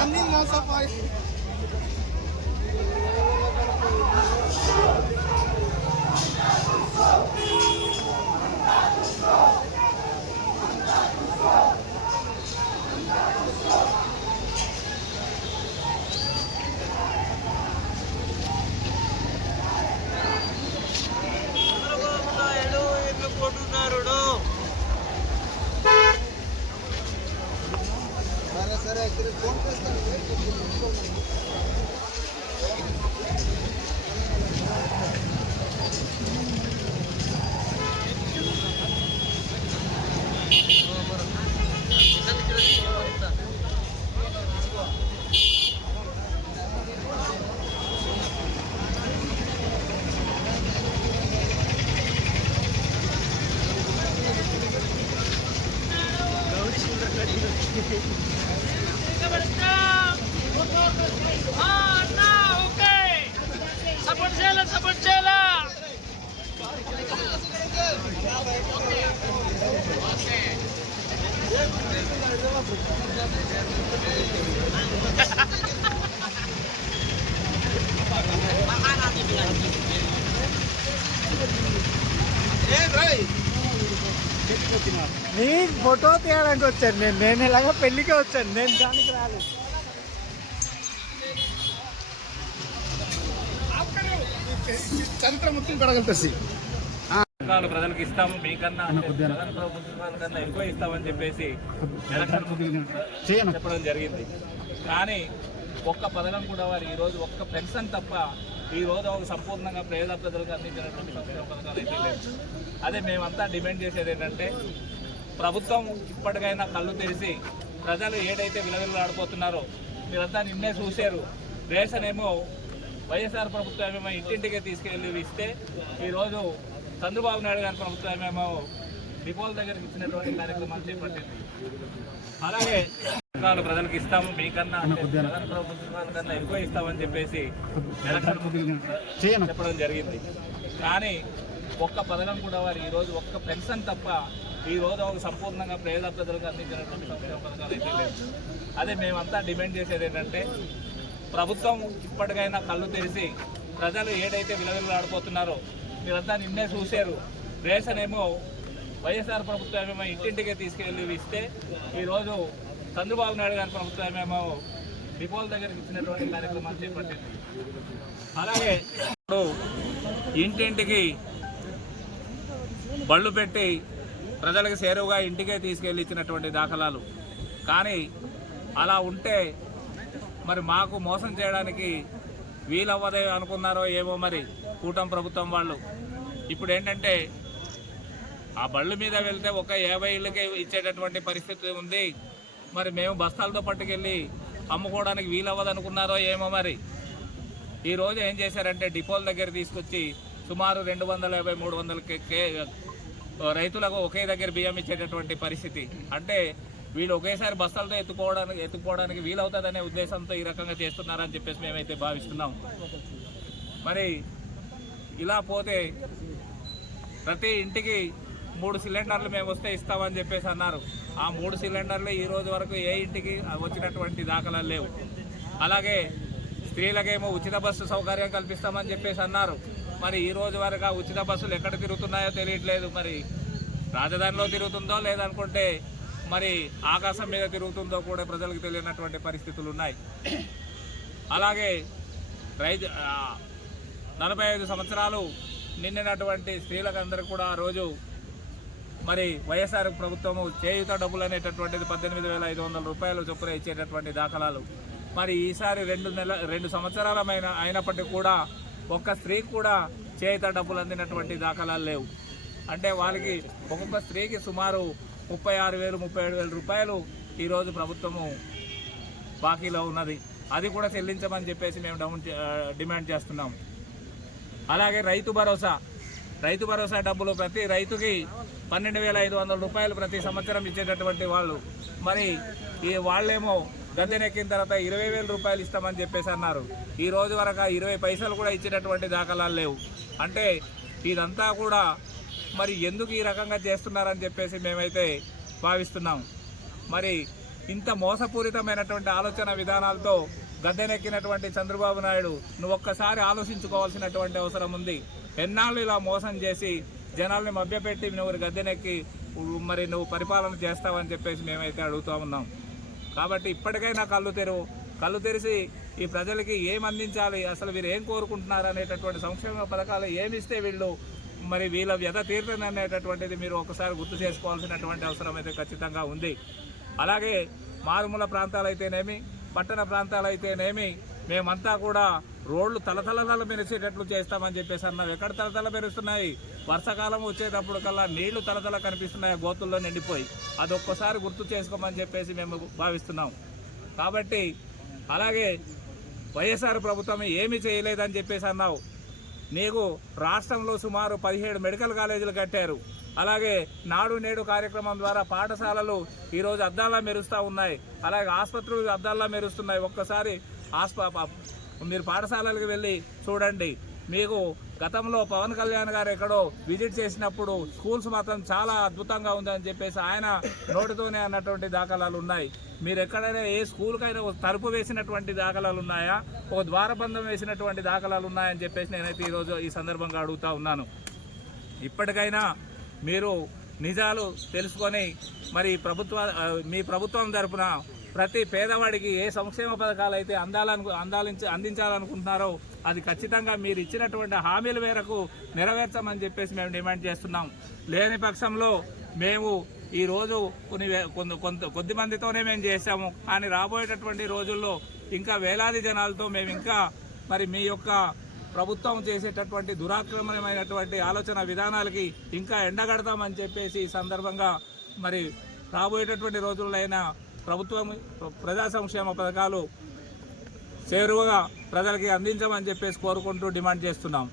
అన్ని మోసపోయి సరే ఇక్కడ ఫోన్ చేస్తాను. సపోర్ట్ చేయాలా నీ ఫోటో తీయడానికి వచ్చాను నేను ఇలాగ పెళ్లికే వచ్చాను, నేను దానికి రాలేదు. చరిత్ర మొత్తం పడగలుగుతుంది. ప్రజలకు ఇస్తాము, మీకన్నా ప్రభుత్వాల కన్నా ఎక్కువ ఇస్తామని చెప్పేసి చెప్పడం జరిగింది. కానీ ఒక్క పథకం కూడా వారు ఈరోజు ఒక్క పెన్షన్ తప్ప ఈ రోజు ఒక సంపూర్ణంగా పేద ప్రజలకు అందించినటువంటి సంక్షేమ పథకాలు అయితే లేదు. అదే మేమంతా డిమాండ్ చేసేది ఏంటంటే ప్రభుత్వం ఇప్పటికైనా కళ్ళు తెరిచి ప్రజలు ఏదైతే విలవిల్లాడిపోతున్నారో మీరంతా నిన్నే చూశారు. రేషన్ ఏమో వైఎస్ఆర్ ప్రభుత్వం ఏమో ఇంటింటికే తీసుకెళ్ళి ఇస్తే ఈరోజు చంద్రబాబు నాయుడు గారి ప్రభుత్వం ఏమో డిపోల దగ్గరికి ఇచ్చినటువంటి కార్యక్రమాలు చేపట్టింది. అలాగే ప్రజలకు ఇస్తాము, మీకన్నా ప్రభుత్వాల కన్నా ఎక్కువ ఇస్తామని చెప్పేసి చెప్పడం జరిగింది. కానీ ఒక్క పథకం కూడా వారు ఈరోజు ఒక్క పెన్షన్ తప్ప ఈ రోజు ఒక సంపూర్ణంగా పేద ప్రజలకు అందించినటువంటి సంక్షేమ పథకాలు అయితే లేదు. అదే మేమంతా డిమాండ్ చేసేది ఏంటంటే ప్రభుత్వం ఇప్పటికైనా కళ్ళు తెరిచి ప్రజలు ఏదైతే విలవిల్లాడిపోతున్నారో మీరంతా నిన్నే చూశారు. రేషన్ ఏమో వైఎస్ఆర్ ప్రభుత్వం ఏమో ఇంటింటికే తీసుకెళ్ళి ఇస్తే ఈరోజు చంద్రబాబు నాయుడు గారి ప్రభుత్వం ఏమో డిపోల దగ్గరికి ఇచ్చినటువంటి కార్యక్రమాలు చేపట్టింది. అలాగే ఇప్పుడు ఇంటింటికి బళ్ళు పెట్టి ప్రజలకు చేరువుగా ఇంటికే తీసుకెళ్ళి ఇచ్చినటువంటి దాఖలాలు. కానీ అలా ఉంటే మరి మాకు మోసం చేయడానికి వీలవ్వదే అనుకున్నారో ఏమో మరి కూటమి ప్రభుత్వం వాళ్ళు. ఇప్పుడు ఏంటంటే ఆ బళ్ళు మీద వెళ్తే ఒక 50 ఇళ్ళకే ఇచ్చేటటువంటి పరిస్థితి ఉంది. మరి మేము బస్తాలతో పట్టుకెళ్ళి అమ్ముకోవడానికి వీలవ్వదు అనుకున్నారో ఏమో మరి. ఈరోజు ఏం చేశారంటే డిపోల దగ్గర తీసుకొచ్చి సుమారు 250-300 రైతులకు ఒకే దగ్గర బియ్యం ఇచ్చేటటువంటి పరిస్థితి. అంటే వీళ్ళు ఒకేసారి బస్తాలతో ఎత్తుకోవడానికి వీలవుతుందనే ఉద్దేశంతో ఈ రకంగా చేస్తున్నారని చెప్పేసి మేమైతే భావిస్తున్నాం. మరి ఇలా పోతే ప్రతి ఇంటికి 3 సిలిండర్లు మేము వస్తే ఇస్తామని చెప్పేసి అన్నారు. ఆ 3 సిలిండర్లు ఈ రోజు వరకు ఏ ఇంటికి వచ్చినటువంటి దాఖలాలు లేవు. అలాగే స్త్రీలకేమో ఉచిత బస్సు సౌకర్యం కల్పిస్తామని చెప్పేసి అన్నారు. మరి ఈ రోజు వరకు ఆ ఉచిత బస్సులు ఎక్కడ తిరుగుతున్నాయో తెలియట్లేదు. మరి రాజధానిలో తిరుగుతుందో లేదనుకుంటే మరి ఆకాశం మీద తిరుగుతుందో కూడా ప్రజలకు తెలియనటువంటి పరిస్థితులు ఉన్నాయి. అలాగే 45 సంవత్సరాలు నిండినటువంటి స్త్రీలకు అందరికీ కూడా ఆ రోజు మరి వైఎస్ఆర్ ప్రభుత్వము చేయూత డబ్బులు అనేటటువంటిది 18,500 రూపాయలు చొప్పున ఇచ్చేటటువంటి దాఖలాలు. మరి ఈసారి 2 సంవత్సరాల అయినప్పటికీ కూడా ఒక్క స్త్రీకి కూడా చేయూత డబ్బులు అందినటువంటి దాఖలాలు లేవు. అంటే వాళ్ళకి ఒక్కొక్క స్త్రీకి సుమారు 36,000-37,000 రూపాయలు ఈరోజు ప్రభుత్వము బాకీలో ఉన్నది. అది కూడా చెల్లించమని చెప్పేసి మేము డిమాండ్ చేస్తున్నాము. అలాగే రైతు భరోసా డబ్బులు ప్రతి రైతుకి 12,500 రూపాయలు ప్రతి సంవత్సరం ఇచ్చేటటువంటి వాళ్ళు. మరి ఈ వాళ్ళేమో గద్దెనెక్కిన తర్వాత 20,000 రూపాయలు ఇస్తామని చెప్పేసి అన్నారు. ఈ రోజు వరకు 20 పైసలు కూడా ఇచ్చేటటువంటి దాఖలాలు లేవు. అంటే ఇదంతా కూడా మరి ఎందుకు ఈ రకంగా చేస్తున్నారని చెప్పేసి మేమైతే భావిస్తున్నాం. మరి ఇంత మోసపూరితమైనటువంటి ఆలోచన విధానాలతో గద్దెనెక్కినటువంటి చంద్రబాబు నాయుడు నువ్వు ఒక్కసారి ఆలోచించుకోవాల్సినటువంటి అవసరం ఉంది. ఎన్నాళ్ళు ఇలా మోసం చేసి జనాల్ని మభ్యపెట్టి నువ్వు గద్దెనెక్కి మరి నువ్వు పరిపాలన చేస్తావని చెప్పేసి మేమైతే అడుగుతూ ఉన్నాం. కాబట్టి ఇప్పటికైనా కళ్ళు తెరిచి ఈ ప్రజలకి ఏం అందించాలి, అసలు వీరు ఏం కోరుకుంటున్నారు అనేటటువంటి సంక్షేమ పథకాలు ఏమిస్తే వీళ్ళు మరి వీళ్ళ వ్యధ తీరుతుంది అనేటటువంటిది మీరు ఒకసారి గుర్తు చేసుకోవాల్సినటువంటి అవసరం అయితే ఖచ్చితంగా ఉంది. అలాగే మారుమూల ప్రాంతాలైతేనేమి, పట్టణ ప్రాంతాలైతేనేమి మేమంతా కూడా రోడ్లు తలతల మెరిసేటట్లు చేస్తామని చెప్పేసి అన్నాం. ఎక్కడ తలతల మెరుస్తున్నాయి? వర్షాకాలం వచ్చేటప్పుడు కల్లా నీళ్లు తలతల కనిపిస్తున్నాయి, గోతుల్లో నిండిపోయి. అది ఒక్కసారి గుర్తు చేసుకోమని చెప్పేసి మేము భావిస్తున్నాం. కాబట్టి అలాగే వైఎస్ఆర్ ప్రభుత్వం ఏమీ చేయలేదని చెప్పేసి అన్నావు. నీకు రాష్ట్రంలో సుమారు 17 మెడికల్ కాలేజీలు కట్టారు. అలాగే నాడు నేడు కార్యక్రమం ద్వారా పాఠశాలలు ఈరోజు అద్దాల్లా మెరుస్తూ ఉన్నాయి. అలాగే ఆసుపత్రులు అద్దాల్లా మెరుస్తున్నాయి. ఒక్కసారి మీరు పాఠశాలలకు వెళ్ళి చూడండి. మీకు గతంలో పవన్ కళ్యాణ్ గారు ఎక్కడో విజిట్ చేసినప్పుడు స్కూల్స్ మాత్రం చాలా అద్భుతంగా ఉందని చెప్పేసి ఆయన నోటితోనే అన్నటువంటి దాఖలాలు ఉన్నాయి. మీరు ఎక్కడైనా ఏ స్కూల్కైనా ఒక తలుపు వేసినటువంటి దాఖలాలు ఉన్నాయా, ఒక ద్వారబంధం వేసినటువంటి దాఖలాలు ఉన్నాయని చెప్పేసి నేనైతే ఈరోజు ఈ సందర్భంగా అడుగుతూ ఉన్నాను. ఇప్పటికైనా మీరు నిజాలు తెలుసుకొని మరి మీ ప్రభుత్వం తరపున ప్రతి పేదవాడికి ఏ సంక్షేమ పథకాలు అయితే అందించాలనుకుంటున్నారో అది ఖచ్చితంగా మీరు ఇచ్చినటువంటి హామీల మేరకు నెరవేర్చమని చెప్పేసి మేము డిమాండ్ చేస్తున్నాం. లేని పక్షంలో మేము ఈరోజు కొద్ది మందితోనే మేము చేశాము, కానీ రాబోయేటటువంటి రోజుల్లో ఇంకా వేలాది జనాలతో మేము ఇంకా మరి మీ యొక్క ప్రభుత్వం చేసేటటువంటి దురాక్రమణమైనటువంటి ఆలోచన విధానాలకి ఇంకా ఎండగడతామని చెప్పేసి ఈ సందర్భంగా మరి రాబోయేటటువంటి రోజుల్లో ప్రభుత్వం ప్రజా సంక్షేమ పథకాలు చేరువగా ప్రజలకి అందించమని చెప్పేసి కోరుకుంటూ డిమాండ్ చేస్తున్నాం.